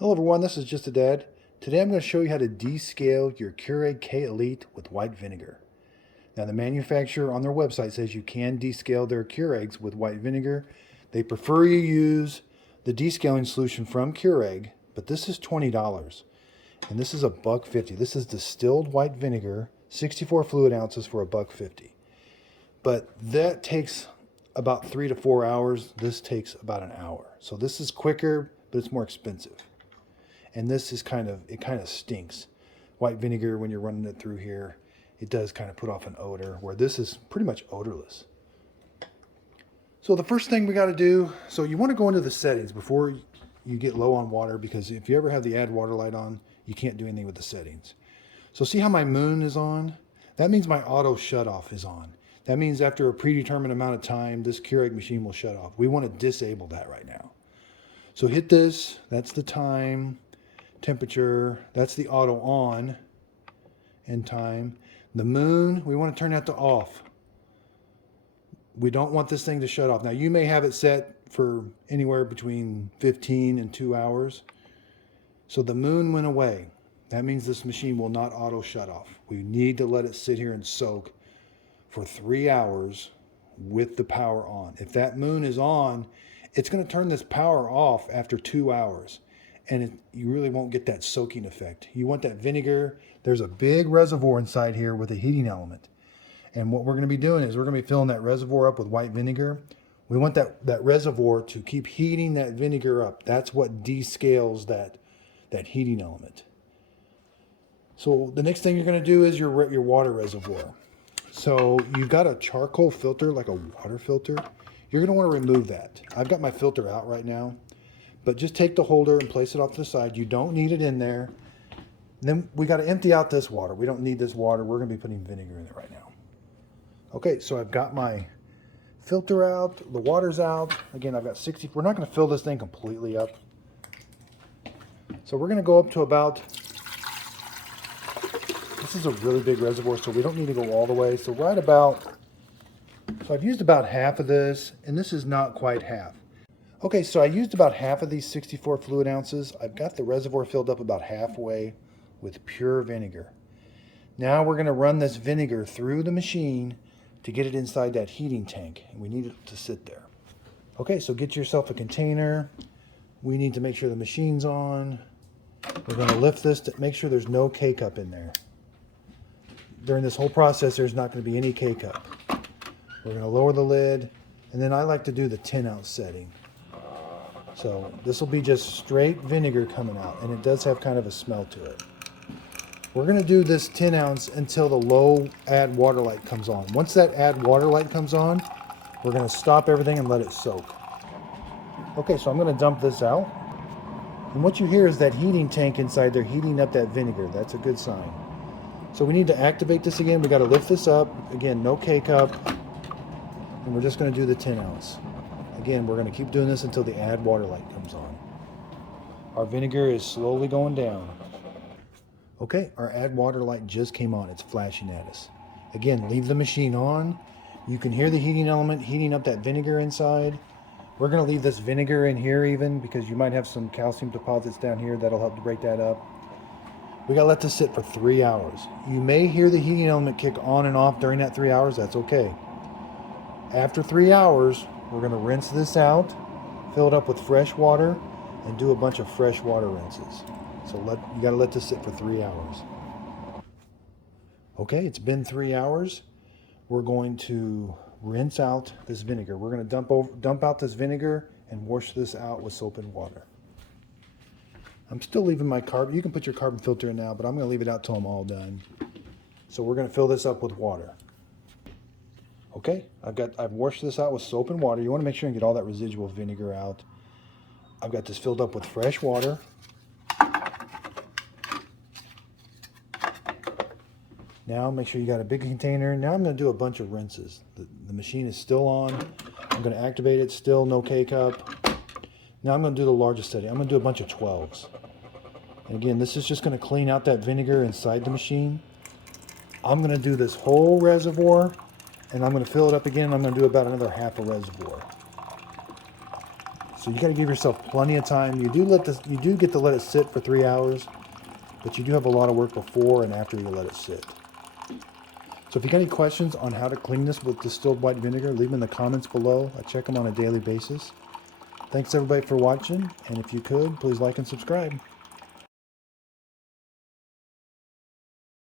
Hello everyone, this is Just a Dad. Today I'm going to show you how to descale your Keurig K Elite with white vinegar. Now the manufacturer on their website says you can descale their Keurigs with white vinegar. They prefer you use the descaling solution from Keurig, but this is $20 and this is $1.50. This is distilled white vinegar, 64 fluid ounces for $1.50. But that takes about 3 to 4 hours. This takes about an hour. So this is quicker, but it's more expensive. And this is kind of stinks. White vinegar, when you're running it through here, it does kind of put off an odor, where this is pretty much odorless. So the first thing we got to do, so you want to go into the settings before you get low on water, because if you ever have the add water light on, you can't do anything with the settings. So see how my moon is on? That means my auto shut off is on. That means after a predetermined amount of time, this Keurig machine will shut off. We want to disable that right now. So hit this, that's the time. Temperature, that's the auto on and time. The moon, we want to turn that to off. We don't want this thing to shut off. Now you may have it set for anywhere between 15 and 2 hours. So the moon went away. That means this machine will not auto shut off. We need to let it sit here and soak for 3 hours with the power on. If that moon is on, it's going to turn this power off after 2 hours. And you really won't get that soaking effect. You want that vinegar. There's a big reservoir inside here with a heating element. And what we're going to be doing is we're going to be filling that reservoir up with white vinegar. We want that reservoir to keep heating that vinegar up. That's what descales that heating element. So the next thing you're going to do is your water reservoir. So you've got a charcoal filter, like a water filter. You're going to want to remove that. I've got my filter out right now. But just take the holder and place it off to the side. You don't need it in there. Then we got to empty out this water. We don't need this water. We're going to be putting vinegar in it right now. Okay, so I've got my filter out. The water's out. Again, I've got 60. We're not going to fill this thing completely up. So we're going to go up to about, this is a really big reservoir, so we don't need to go all the way. So right about, so I've used about half of this, and this is not quite half. Okay, so I used about half of these 64 fluid ounces. I've got the reservoir filled up about halfway with pure vinegar. Now we're going to run this vinegar through the machine to get it inside that heating tank. And we need it to sit there. Okay, so get yourself a container. We need to make sure the machine's on. We're going to lift this to make sure there's no K-cup in there. During this whole process, there's not going to be any K-cup. We're going to lower the lid, and then I like to do the 10-ounce setting. So this will be just straight vinegar coming out, and it does have kind of a smell to it. We're going to do this 10 ounce until the low add water light comes on. Once that add water light comes on, we're going to stop everything and let it soak. Okay, so I'm going to dump this out. And what you hear is that heating tank inside there heating up that vinegar. That's a good sign. So we need to activate this again. We got to lift this up. Again, no K-cup. And we're just going to do the 10 ounce. Again, we're going to keep doing this until the add water light comes on. Our vinegar is slowly going down. Okay, our add water light just came on. It's flashing at us. Again, leave the machine on. You can hear the heating element heating up that vinegar inside. We're going to leave this vinegar in here even because you might have some calcium deposits down here that'll help to break that up. We got to let this sit for 3 hours. You may hear the heating element kick on and off during that 3 hours. That's okay. After 3 hours, we're going to rinse this out, fill it up with fresh water, and do a bunch of fresh water rinses. So you got to let this sit for 3 hours. Okay, it's been 3 hours. We're going to rinse out this vinegar. We're going to dump out this vinegar and wash this out with soap and water. I'm still leaving my carbon. You can put your carbon filter in now, but I'm going to leave it out till I'm all done. So we're going to fill this up with water. Okay, I've washed this out with soap and water. You want to make sure and get all that residual vinegar out. I've got this filled up with fresh water. Now make sure you got a big container. Now I'm going to do a bunch of rinses. The machine is still on. I'm going to activate it. Still no K-cup. Now I'm going to do the largest setting. I'm going to do a bunch of 12s. And again, this is just going to clean out that vinegar inside the machine. I'm going to do this whole reservoir. And I'm going to fill it up again, and I'm going to do about another half a reservoir. So you got to give yourself plenty of time. You do get to let it sit for 3 hours, but you do have a lot of work before and after you let it sit. So if you got any questions on how to clean this with distilled white vinegar, leave them in the comments below. I check them on a daily basis. Thanks everybody for watching, and if you could, please like and subscribe.